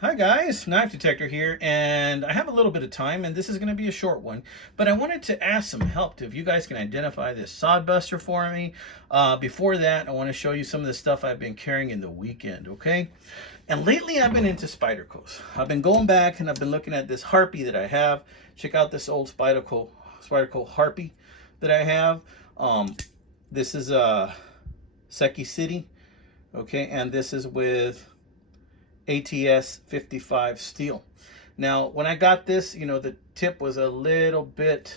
Hi guys, Knife Detector here, and I have a little bit of time, and this is going to be a short one, but I wanted to ask some help if you guys can identify this Sodbuster for me. Before that, I want to show you some of the stuff I've been carrying in the weekend, okay? And lately I've been into Spydercos. I've been going back and I've been looking at this Harpy that I have. Check out this old Spyderco Harpy that I have. This is Seki City, okay, and this is with ATS 55 steel. Now, when I got this, the tip was a little bit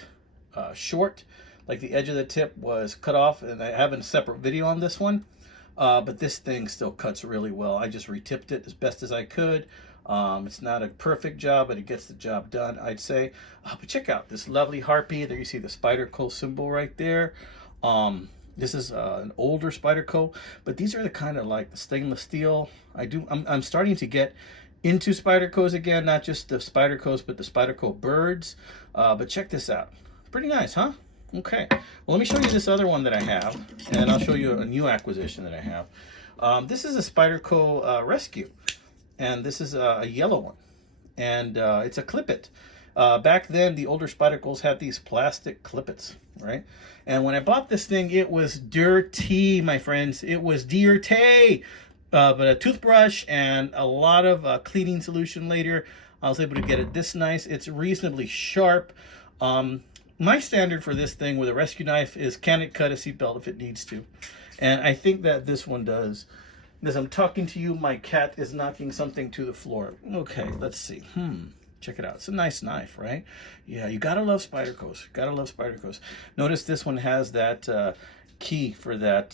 short, like the edge of the tip was cut off, and I have a separate video on this one. But this thing still cuts really well. I just retipped it as best as I could. It's not a perfect job, but it gets the job done, I'd say. But check out this lovely Harpy. There you see the Spyderco symbol right there. This is an older Spyderco, but these are the kind of like the stainless steel. I'm starting to get into Spydercos again, not just the Spydercos, but the Spyderco birds. But check this out. Pretty nice, huh? Okay. Well, let me show you this other one that I have, and I'll show you a new acquisition that I have. This is a Spyderco Rescue, and this is a yellow one, and it's a clip-it. Back then, the older Spydercos had these plastic clip-its, right? And when I bought this thing, it was dirty, my friends. It was dirty. But a toothbrush and a lot of cleaning solution later, I was able to get it this nice. It's reasonably sharp. My standard for this thing with a rescue knife is, can it cut a seatbelt if it needs to? And I think that this one does. As I'm talking to you, my cat is knocking something to the floor. Okay, let's see. Check it out. It's a nice knife, right? Yeah, you gotta love Spydercos. Gotta love Spydercos. Notice this one has that key for that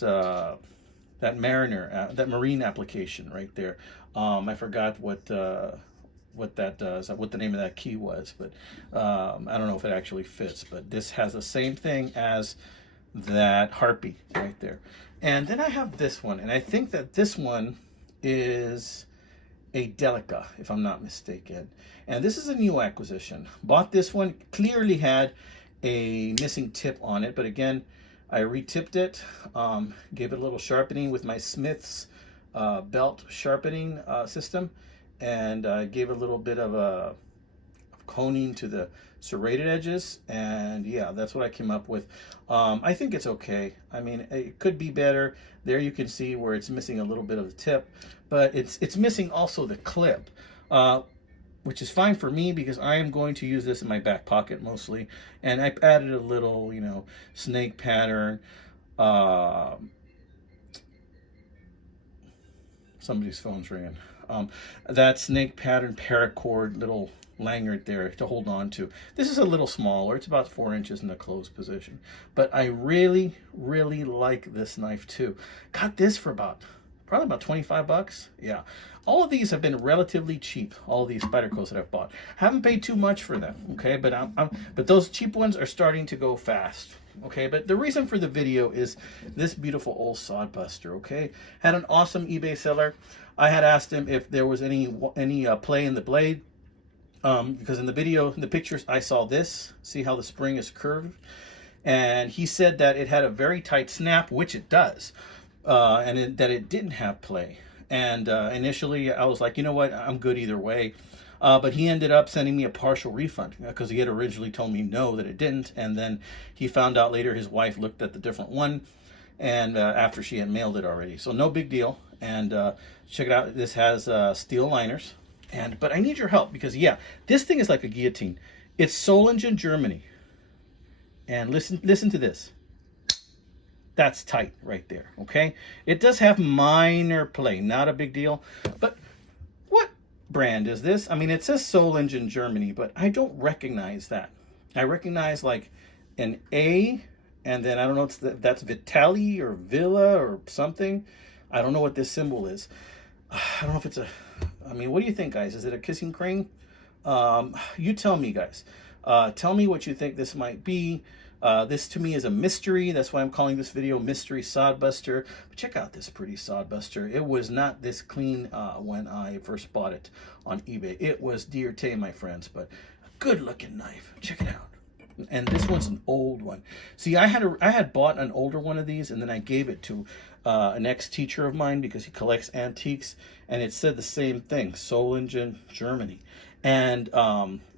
that marine application right there. I forgot what that does, what the name of that key was, but I don't know if it actually fits. But this has the same thing as that Harpy right there. And then I have this one, and I think that this one is a Delica, if I'm not mistaken. And this is a new acquisition. Bought this one, clearly had a missing tip on it, but again, I retipped it, gave it a little sharpening with my Smith's belt sharpening system, and gave a little bit of a coning to the serrated edges, and yeah, that's what I came up with. I think it's okay. I mean, it could be better. There you can see where it's missing a little bit of the tip, but it's missing also the clip, which is fine for me because I am going to use this in my back pocket mostly. And I added a little, snake pattern. Somebody's phone's ringing. That snake pattern paracord little lanyard there to hold on to. This is a little smaller. It's about 4 inches in the closed position. But I really, really like this knife too. Got this for probably about 25 bucks. Yeah. All of these have been relatively cheap. All of these Spydercos that I've bought. Haven't paid too much for them, okay? But those cheap ones are starting to go fast. Okay, but the reason for the video is this beautiful old Sodbuster, okay? Had an awesome eBay seller. I had asked him if there was any play in the blade. Because in the pictures, I saw this. See how the spring is curved? And he said that it had a very tight snap, which it does, and that it didn't have play. And initially, I was like, you know what? I'm good either way. But he ended up sending me a partial refund because he had originally told me no, that it didn't. And then he found out later his wife looked at the different one, and after she had mailed it already. So no big deal. And check it out. This has steel liners. But I need your help because, yeah, this thing is like a guillotine. It's Solingen, Germany. And listen to this. That's tight right there, okay? It does have minor play, not a big deal. But what brand is this? I mean, it says Solingen, Germany, but I don't recognize that. I recognize like an A, and then I don't know if that's Vitali or Villa or something. I don't know what this symbol is. I don't know if it's I mean, what do you think, guys? Is it a kissing crane? You tell me, guys. Tell me what you think this might be. This to me is a mystery. That's why I'm calling this video Mystery Sodbuster. But check out this pretty Sodbuster. It was not this clean when I first bought it on eBay. It was dear tay, my friends, but a good looking knife. Check it out. and this one's an old one. See, I had bought an older one of these, and then I gave it to an ex-teacher of mine because he collects antiques, and it said the same thing, Solingen, Germany. And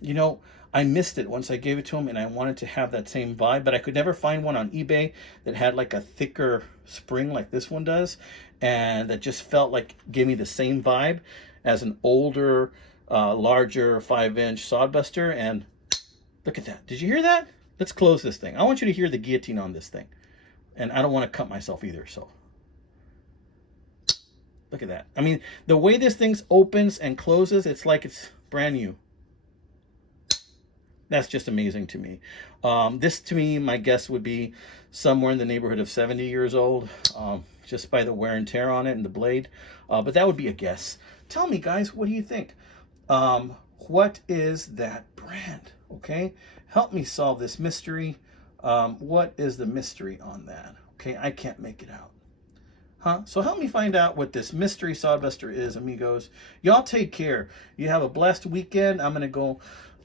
you know, I missed it once I gave it to him, and I wanted to have that same vibe, but I could never find one on eBay that had like a thicker spring like this one does, and that just felt like gave me the same vibe as an older, larger 5-inch Sodbuster. And look at that. Did you hear that? Let's close this thing. I want you to hear the guillotine on this thing. And I don't want to cut myself either, so. Look at that. I mean, the way this thing opens and closes, it's like it's brand new. That's just amazing to me. This, to me, my guess would be somewhere in the neighborhood of 70 years old, just by the wear and tear on it and the blade. But that would be a guess. Tell me, guys, what do you think? What is that brand? Okay, help me solve this mystery. What is the mystery on that? Okay, I can't make it out. Huh? So help me find out what this mystery Sodbuster is, amigos. Y'all take care. You have a blessed weekend. I'm going to go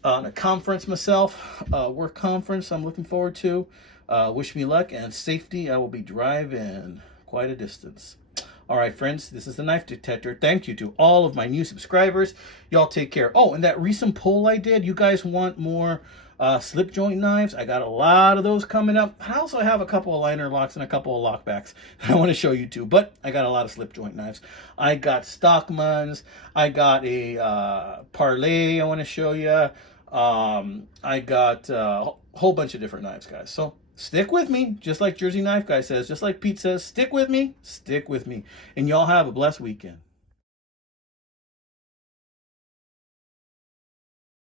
on a conference myself, work conference I'm looking forward to. Wish me luck and safety. I will be driving quite a distance. All right, friends, this is the Knife Detector. Thank you to all of my new subscribers. Y'all take care. Oh, and that recent poll I did, you guys want more slip joint knives? I got a lot of those coming up. I also have a couple of liner locks and a couple of lockbacks I want to show you too, but I got a lot of slip joint knives. I got Stockmans. I got a Parlay I want to show you. I got a whole bunch of different knives, guys. So stick with me, just like Jersey Knife Guy says, just like Pete says, stick with me, and y'all have a blessed weekend.